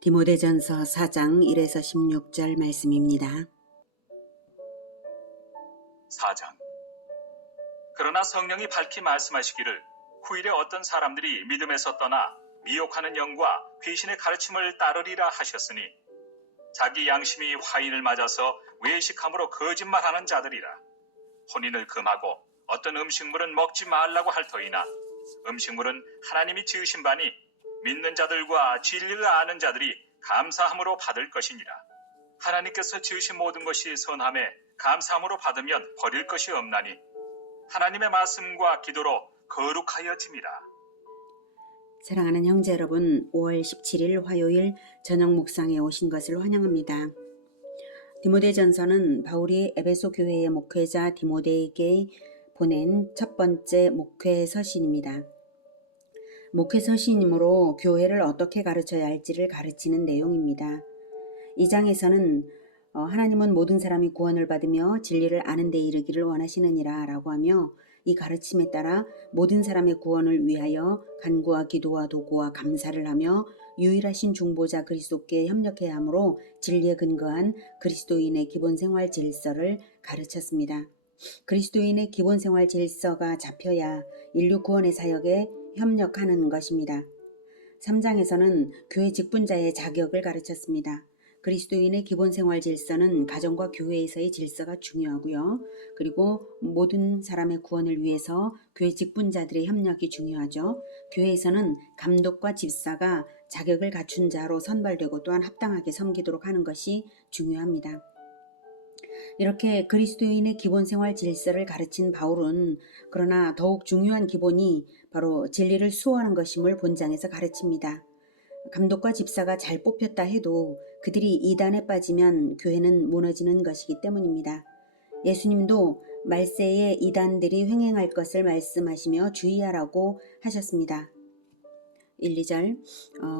디모데전서 4장 1에서 16절 말씀입니다. 4장. 그러나 성령이 밝히 말씀하시기를 후일에 어떤 사람들이 믿음에서 떠나 미혹하는 영과 귀신의 가르침을 따르리라 하셨으니 자기 양심이 화인을 맞아서 외식함으로 거짓말하는 자들이라. 혼인을 금하고 어떤 음식물은 먹지 말라고 할 터이나 음식물은 하나님이 지으신 바니 믿는 자들과 진리를 아는 자들이 감사함으로 받을 것이니라. 하나님께서 지으신 모든 것이 선함에 감사함으로 받으면 버릴 것이 없나니 하나님의 말씀과 기도로 거룩하여짐이라. 사랑하는 형제 여러분, 5월 17일 화요일 저녁 묵상에 오신 것을 환영합니다. 디모데전서는 바울이 에베소 교회의 목회자 디모데에게 보낸 첫 번째 목회 서신입니다. 목회 서신이므로 교회를 어떻게 가르쳐야 할지를 가르치는 내용입니다. 이 장에서는 하나님은 모든 사람이 구원을 받으며 진리를 아는 데 이르기를 원하시느니라 라고 하며 이 가르침에 따라 모든 사람의 구원을 위하여 간구와 기도와 도구와 감사를 하며 유일하신 중보자 그리스도께 협력해야 하므로 진리에 근거한 그리스도인의 기본 생활 질서를 가르쳤습니다. 그리스도인의 기본 생활 질서가 잡혀야 인류 구원의 사역에 협력하는 것입니다. 3장에서는 교회 직분자의 자격을 가르쳤습니다. 그리스도인의 기본 생활 질서는 가정과 교회에서의 질서가 중요하고요. 그리고 모든 사람의 구원을 위해서 교회 직분자들의 협력이 중요하죠. 교회에서는 감독과 집사가 자격을 갖춘 자로 선발되고 또한 합당하게 섬기도록 하는 것이 중요합니다. 이렇게 그리스도인의 기본 생활 질서를 가르친 바울은 그러나 더욱 중요한 기본이 바로 진리를 수호하는 것임을 본장에서 가르칩니다. 감독과 집사가 잘 뽑혔다 해도 그들이 이단에 빠지면 교회는 무너지는 것이기 때문입니다. 예수님도 말세에 이단들이 횡행할 것을 말씀하시며 주의하라고 하셨습니다. 1, 2절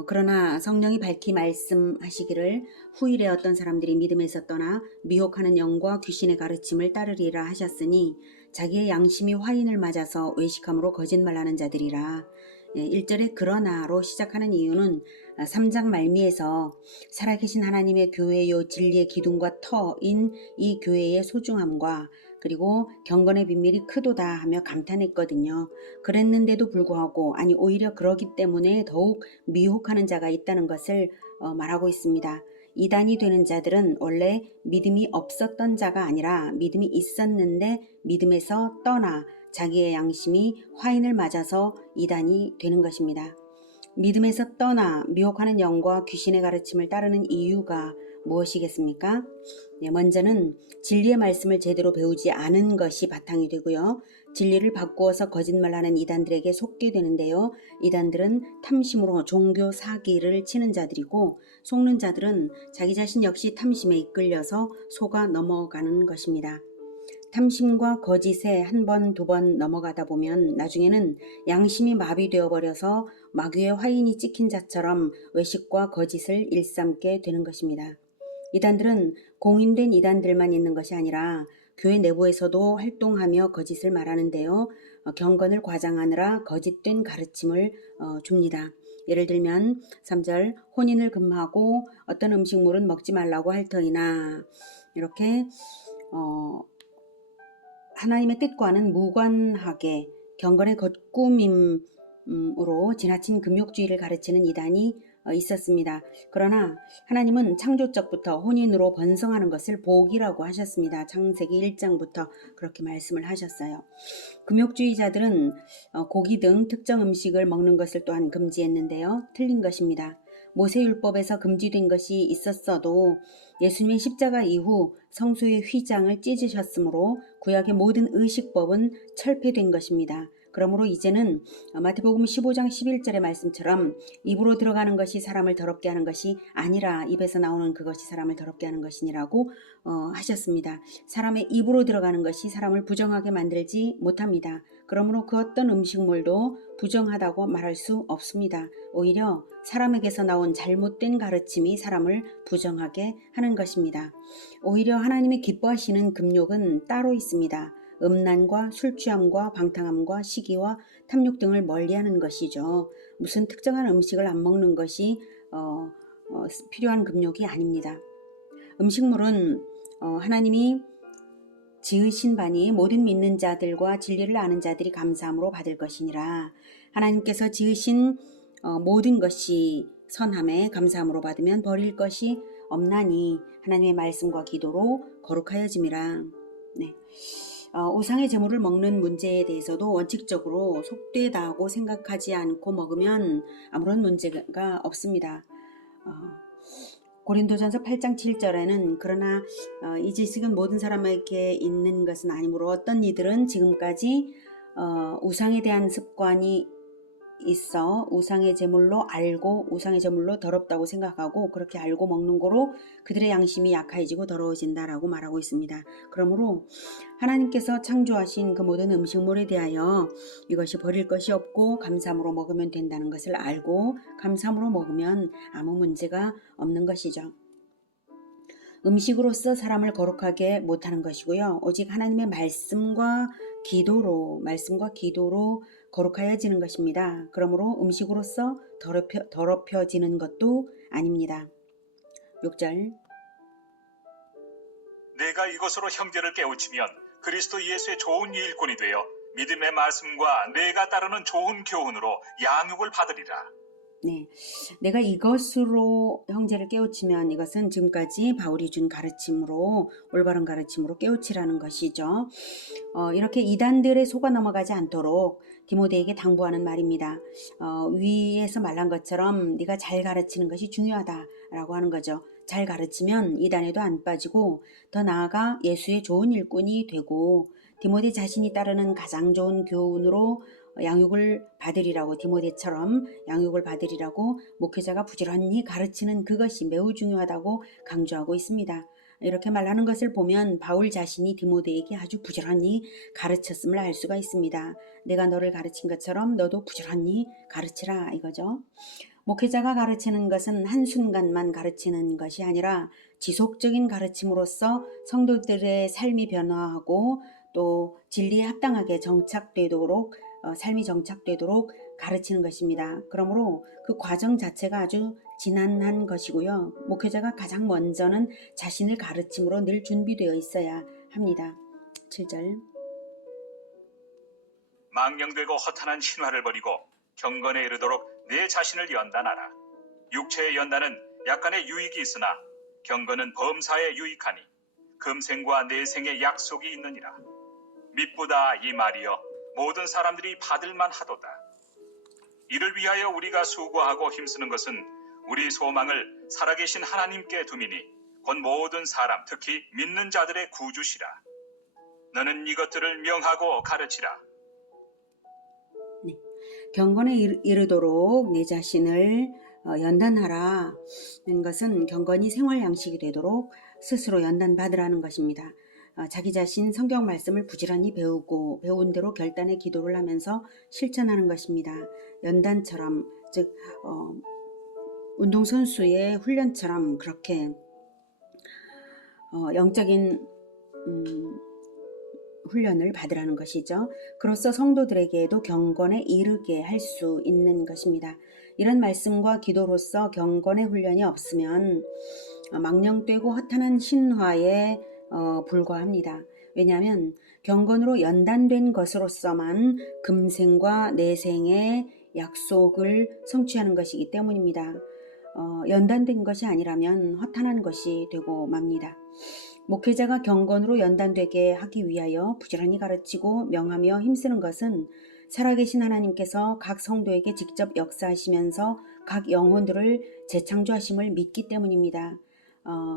그러나 성령이 밝히 말씀하시기를 후일에 어떤 사람들이 믿음에서 떠나 미혹하는 영과 귀신의 가르침을 따르리라 하셨으니 자기의 양심이 화인을 맞아서 외식함으로 거짓말하는 자들이라. 1절에 그러나로 시작하는 이유는 3장 말미에서 살아계신 하나님의 교회요 진리의 기둥과 터인 이 교회의 소중함과 그리고 경건의 비밀이 크도다 하며 감탄했거든요. 그랬는데도 불구하고 오히려 그러기 때문에 더욱 미혹하는 자가 있다는 것을 말하고 있습니다. 이단이 되는 자들은 원래 믿음이 없었던 자가 아니라 믿음이 있었는데 믿음에서 떠나 자기의 양심이 화인을 맞아서 이단이 되는 것입니다. 믿음에서 떠나 미혹하는 영과 귀신의 가르침을 따르는 이유가 무엇이겠습니까? 먼저는 진리의 말씀을 제대로 배우지 않은 것이 바탕이 되고요. 진리를 바꾸어서 거짓말하는 이단들에게 속게 되는데요. 이단들은 탐심으로 종교 사기를 치는 자들이고 속는 자들은 자기 자신 역시 탐심에 이끌려서 속아 넘어가는 것입니다. 탐심과 거짓에 한 번, 두 번 넘어가다 보면 나중에는 양심이 마비되어 버려서 마귀의 화인이 찍힌 자처럼 외식과 거짓을 일삼게 되는 것입니다. 이단들은 공인된 이단들만 있는 것이 아니라 교회 내부에서도 활동하며 거짓을 말하는데요. 경건을 과장하느라 거짓된 가르침을 줍니다. 예를 들면 3절 혼인을 금하고 어떤 음식물은 먹지 말라고 할 터이나 이렇게 하나님의 뜻과는 무관하게 경건의 겉꾸밈으로 지나친 금욕주의를 가르치는 이단이 있었습니다. 그러나 하나님은 창조적부터 혼인으로 번성하는 것을 복이라고 하셨습니다. 창세기 1장부터 그렇게 말씀을 하셨어요. 금욕주의자들은 고기 등 특정 음식을 먹는 것을 또한 금지했는데요. 틀린 것입니다. 모세율법에서 금지된 것이 있었어도 예수님의 십자가 이후 성소의 휘장을 찢으셨으므로 구약의 모든 의식법은 철폐된 것입니다. 그러므로 이제는 마태복음 15장 11절의 말씀처럼 입으로 들어가는 것이 사람을 더럽게 하는 것이 아니라 입에서 나오는 그것이 사람을 더럽게 하는 것이니라고 하셨습니다. 사람의 입으로 들어가는 것이 사람을 부정하게 만들지 못합니다. 그러므로 그 어떤 음식물도 부정하다고 말할 수 없습니다. 오히려 사람에게서 나온 잘못된 가르침이 사람을 부정하게 하는 것입니다. 오히려 하나님이 기뻐하시는 금욕은 따로 있습니다. 음란과 술 취함과 방탕함과 시기와 탐욕 등을 멀리하는 것이죠. 무슨 특정한 음식을 안 먹는 것이 필요한 금욕이 아닙니다. 음식물은 하나님이 지으신 바니 모든 믿는 자들과 진리를 아는 자들이 감사함으로 받을 것이니라. 하나님께서 지으신 모든 것이 선함에 감사함으로 받으면 버릴 것이 없나니 하나님의 말씀과 기도로 거룩하여짐이라. 네. 우상의 제물을 먹는 문제에 대해서도 원칙적으로 속되다고 생각하지 않고 먹으면 아무런 문제가 없습니다. 고린도전서 8장 7절에는 그러나 이 지식은 모든 사람에게 있는 것은 아니므로 어떤 이들은 지금까지 우상에 대한 습관이 있어 우상의 제물로 알고 우상의 제물로 더럽다고 생각하고 그렇게 알고 먹는 거로 그들의 양심이 약해지고 더러워진다라고 말하고 있습니다. 그러므로 하나님께서 창조하신 그 모든 음식물에 대하여 이것이 버릴 것이 없고 감사함으로 먹으면 된다는 것을 알고 감사함으로 먹으면 아무 문제가 없는 것이죠. 음식으로서 사람을 거룩하게 못하는 것이고요. 오직 하나님의 말씀과 기도로 거룩하여지는 것입니다. 그러므로 음식으로서 더럽혀지는 것도 아닙니다. 6절 내가 이것으로 형제를 깨우치면 그리스도 예수의 좋은 일꾼이 되어 믿음의 말씀과 내가 따르는 좋은 교훈으로 양육을 받으리라. 네, 내가 이것으로 형제를 깨우치면 이것은 지금까지 바울이 준 가르침으로 올바른 가르침으로 깨우치라는 것이죠. 이렇게 이단들의 속아 넘어가지 않도록 디모데에게 당부하는 말입니다. 위에서 말한 것처럼 네가 잘 가르치는 것이 중요하다라고 하는 거죠. 잘 가르치면 이단에도 안 빠지고 더 나아가 예수의 좋은 일꾼이 되고 디모데 자신이 따르는 가장 좋은 교훈으로 양육을 받으리라고 디모데처럼 양육을 받으리라고 목회자가 부지런히 가르치는 그것이 매우 중요하다고 강조하고 있습니다. 이렇게 말하는 것을 보면 바울 자신이 디모데에게 아주 부지런히 가르쳤음을 알 수가 있습니다. 내가 너를 가르친 것처럼 너도 부지런히 가르치라 이거죠. 목회자가 가르치는 것은 한순간만 가르치는 것이 아니라 지속적인 가르침으로써 성도들의 삶이 변화하고 또 진리에 합당하게 삶이 정착되도록 가르치는 것입니다. 그러므로 그 과정 자체가 아주 지난한 것이고요. 목회자가 가장 먼저는 자신을 가르침으로 늘 준비되어 있어야 합니다. 7절 망령되고 허탄한 신화를 버리고 경건에 이르도록 내 자신을 연단하라. 육체의 연단은 약간의 유익이 있으나 경건은 범사에 유익하니 금생과 내생의 약속이 있느니라. 미쁘다 이 말이여 모든 사람들이 받을만 하도다. 이를 위하여 우리가 수고하고 힘쓰는 것은 우리 소망을 살아계신 하나님께 두미니 곧 모든 사람 특히 믿는 자들의 구주시라. 너는 이것들을 명하고 가르치라. 네. 경건에 이르도록 내 자신을 연단하라 는 것은 경건이 생활 양식이 되도록 스스로 연단받으라는 것입니다. 자기 자신 성경 말씀을 부지런히 배우고 배운 대로 결단의 기도를 하면서 실천하는 것입니다. 연단처럼 즉 운동선수의 훈련처럼 그렇게 영적인 훈련을 받으라는 것이죠. 그로써 성도들에게도 경건에 이르게 할 수 있는 것입니다. 이런 말씀과 기도로서 경건의 훈련이 없으면 망령되고 허탄한 신화에 불과합니다. 왜냐하면 경건으로 연단된 것으로서만 금생과 내생의 약속을 성취하는 것이기 때문입니다. 연단된 것이 아니라면 허탄한 것이 되고 맙니다. 목회자가 경건으로 연단되게 하기 위하여 부지런히 가르치고 명하며 힘쓰는 것은 살아계신 하나님께서 각 성도에게 직접 역사하시면서 각 영혼들을 재창조하심을 믿기 때문입니다.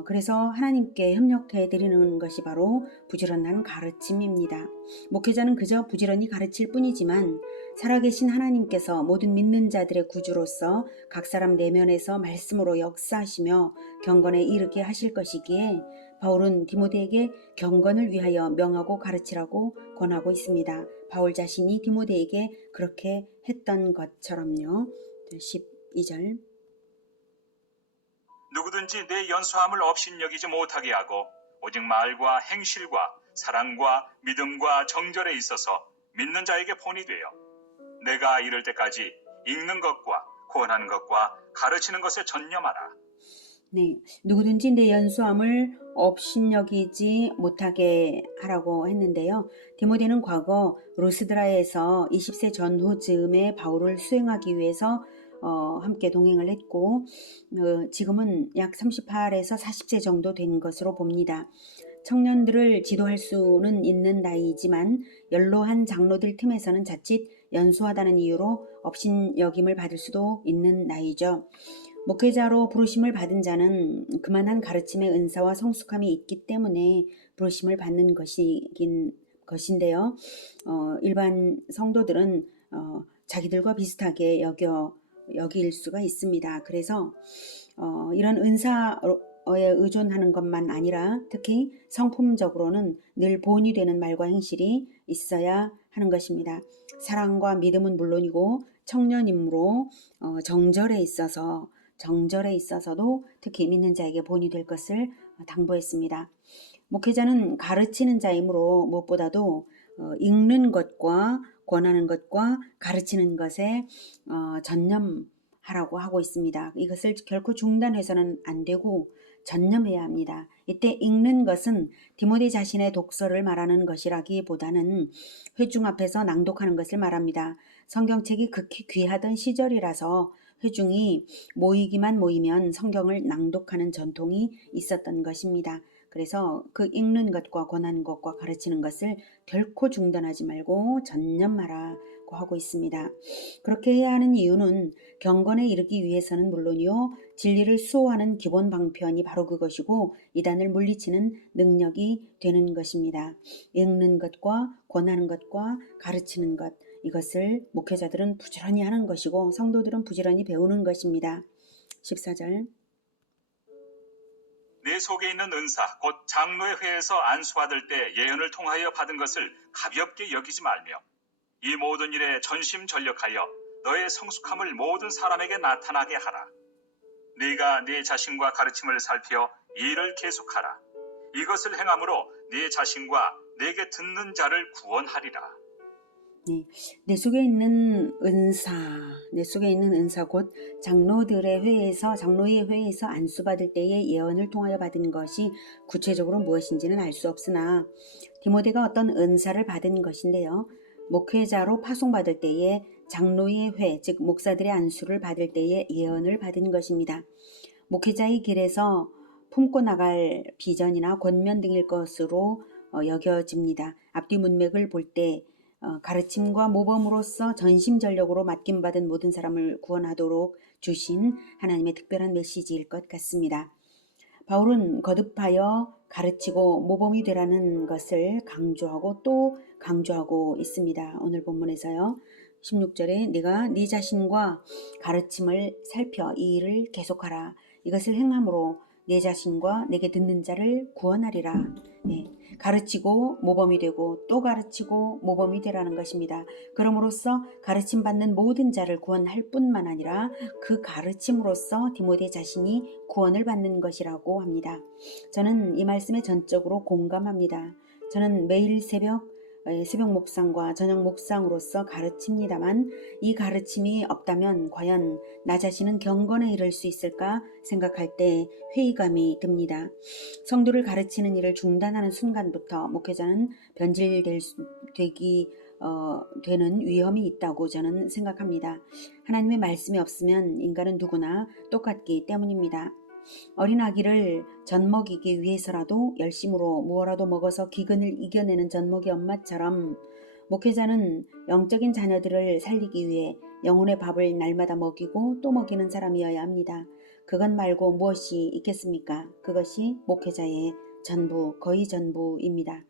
그래서 하나님께 협력해 드리는 것이 바로 부지런한 가르침입니다. 목회자는 그저 부지런히 가르칠 뿐이지만 살아계신 하나님께서 모든 믿는 자들의 구주로서 각 사람 내면에서 말씀으로 역사하시며 경건에 이르게 하실 것이기에 바울은 디모데에게 경건을 위하여 명하고 가르치라고 권하고 있습니다. 바울 자신이 디모데에게 그렇게 했던 것처럼요. 12절 누구든지 내 연소함을 업신여기지 못하게 하고 오직 말과 행실과 사랑과 믿음과 정절에 있어서 믿는 자에게 본이 되어 내가 이를 때까지 읽는 것과 구원하는 것과 가르치는 것에 전념하라. 네, 누구든지 내 연수함을 업신여기지 못하게 하라고 했는데요. 디모데는 과거 루스드라에서 20세 전후 즈음에 바울을 수행하기 위해서 함께 동행을 했고 지금은 약 38에서 40세 정도 된 것으로 봅니다. 청년들을 지도할 수는 있는 나이이지만 연로한 장로들 틈에서는 자칫 연소하다는 이유로 업신여김을 받을 수도 있는 나이죠. 목회자로 부르심을 받은 자는 그만한 가르침의 은사와 성숙함이 있기 때문에 부르심을 받는 것인데요. 일반 성도들은 자기들과 비슷하게 여길 수가 있습니다. 그래서 이런 은사에 의존하는 것만 아니라 특히 성품적으로는 늘 본이 되는 말과 행실이 있어야 하는 것입니다. 사랑과 믿음은 물론이고 청년이므로 정절에 있어서도 특히 믿는 자에게 본이 될 것을 당부했습니다. 목회자는 가르치는 자이므로 무엇보다도 읽는 것과 권하는 것과 가르치는 것에 전념하라고 하고 있습니다. 이것을 결코 중단해서는 안 되고 전념해야 합니다. 이때 읽는 것은 디모데 자신의 독서를 말하는 것이라기보다는 회중 앞에서 낭독하는 것을 말합니다. 성경책이 극히 귀하던 시절이라서 회중이 모이기만 모이면 성경을 낭독하는 전통이 있었던 것입니다. 그래서 그 읽는 것과 권하는 것과 가르치는 것을 결코 중단하지 말고 전념하라고 하고 있습니다. 그렇게 해야 하는 이유는 경건에 이르기 위해서는 물론이요, 진리를 수호하는 기본 방편이 바로 그것이고 이단을 물리치는 능력이 되는 것입니다. 읽는 것과 권하는 것과 가르치는 것, 이것을 목회자들은 부지런히 하는 것이고 성도들은 부지런히 배우는 것입니다. 14절. 내 속에 있는 은사, 곧 장로의 회에서 안수받을 때 예언을 통하여 받은 것을 가볍게 여기지 말며 이 모든 일에 전심전력하여 너의 성숙함을 모든 사람에게 나타나게 하라. 네가 네 자신과 가르침을 살피어 이 일을 계속하라. 이것을 행함으로 네 자신과 내게 듣는 자를 구원하리라. 네, 내 속에 있는 은사 곧 장로의 회에서 안수받을 때의 예언을 통하여 받은 것이 구체적으로 무엇인지는 알 수 없으나 디모데가 어떤 은사를 받은 것인데요. 목회자로 파송받을 때에 장로의 회, 즉 목사들의 안수를 받을 때에 예언을 받은 것입니다. 목회자의 길에서 품고 나갈 비전이나 권면 등일 것으로 여겨집니다. 앞뒤 문맥을 볼 때 가르침과 모범으로서 전심전력으로 맡김받은 모든 사람을 구원하도록 주신 하나님의 특별한 메시지일 것 같습니다. 바울은 거듭하여 가르치고 모범이 되라는 것을 강조하고 또 강조하고 있습니다. 오늘 본문에서요. 16절에 네가 네 자신과 가르침을 살펴 이 일을 계속하라. 이것을 행함으로 내 자신과 내게 듣는 자를 구원하리라. 예, 가르치고 모범이 되고 또 가르치고 모범이 되라는 것입니다. 그럼으로써 가르침 받는 모든 자를 구원할 뿐만 아니라 그 가르침으로써 디모데 자신이 구원을 받는 것이라고 합니다. 저는 이 말씀에 전적으로 공감합니다. 저는 매일 새벽 묵상과 저녁 묵상으로서 가르칩니다만 이 가르침이 없다면 과연 나 자신은 경건에 이를 수 있을까 생각할 때 회의감이 듭니다. 성도를 가르치는 일을 중단하는 순간부터 목회자는 되는 위험이 있다고 저는 생각합니다. 하나님의 말씀이 없으면 인간은 누구나 똑같기 때문입니다. 어린 아기를 젖먹이기 위해서라도 열심으로 무엇라도 먹어서 기근을 이겨내는 젖먹이 엄마처럼 목회자는 영적인 자녀들을 살리기 위해 영혼의 밥을 날마다 먹이고 또 먹이는 사람이어야 합니다. 그것 말고 무엇이 있겠습니까? 그것이 목회자의 전부, 거의 전부입니다.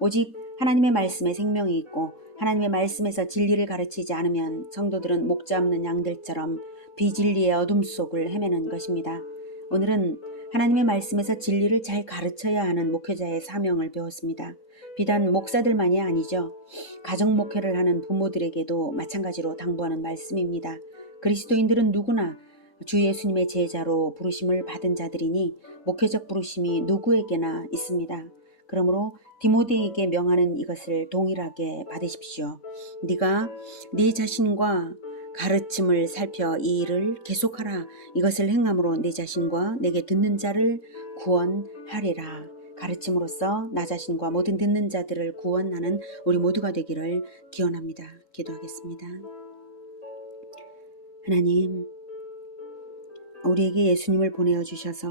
오직 하나님의 말씀에 생명이 있고 하나님의 말씀에서 진리를 가르치지 않으면 성도들은 목자 없는 양들처럼 비진리의 어둠 속을 헤매는 것입니다. 오늘은 하나님의 말씀에서 진리를 잘 가르쳐야 하는 목회자의 사명을 배웠습니다. 비단 목사들만이 아니죠. 가정 목회를 하는 부모들에게도 마찬가지로 당부하는 말씀입니다. 그리스도인들은 누구나 주 예수님의 제자로 부르심을 받은 자들이니 목회적 부르심이 누구에게나 있습니다. 그러므로 디모데에게 명하는 이것을 동일하게 받으십시오. 네가 네 자신과 가르침을 살펴 이 일을 계속하라. 이것을 행함으로 내 자신과 내게 듣는 자를 구원하리라. 가르침으로써 나 자신과 모든 듣는 자들을 구원하는 우리 모두가 되기를 기원합니다. 기도하겠습니다. 하나님, 우리에게 예수님을 보내어 주셔서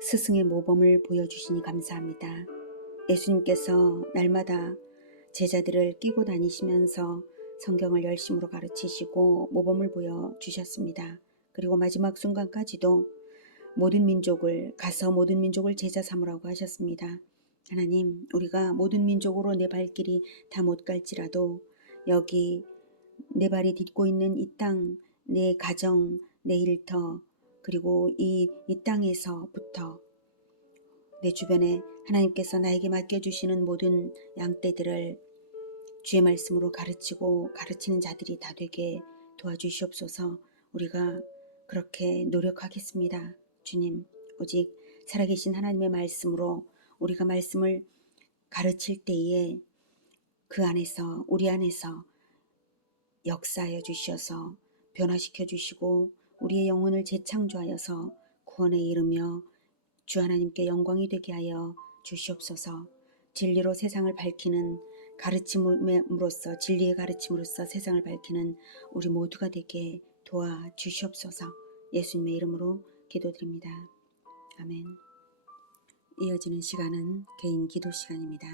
스승의 모범을 보여주시니 감사합니다. 예수님께서 날마다 제자들을 끼고 다니시면서 성경을 열심으로 가르치시고 모범을 보여주셨습니다. 그리고 마지막 순간까지도 모든 민족을 제자 삼으라고 하셨습니다. 하나님, 우리가 모든 민족으로 내 발길이 다 못 갈지라도 여기 내 발이 딛고 있는 이 땅, 내 가정, 내 일터, 그리고 이 땅에서부터 내 주변에 하나님께서 나에게 맡겨주시는 모든 양떼들을 주의 말씀으로 가르치고 가르치는 자들이 다 되게 도와주시옵소서. 우리가 그렇게 노력하겠습니다. 주님, 오직 살아계신 하나님의 말씀으로 우리가 말씀을 가르칠 때에 그 안에서 우리 안에서 역사하여 주셔서 변화시켜 주시고 우리의 영혼을 재창조하여서 구원에 이르며 주 하나님께 영광이 되게 하여 주시옵소서. 진리로 세상을 밝히는 가르침으로써 진리의 가르침으로써 세상을 밝히는 우리 모두가 되게 도와주시옵소서. 예수님의 이름으로 기도드립니다. 아멘. 이어지는 시간은 개인 기도 시간입니다.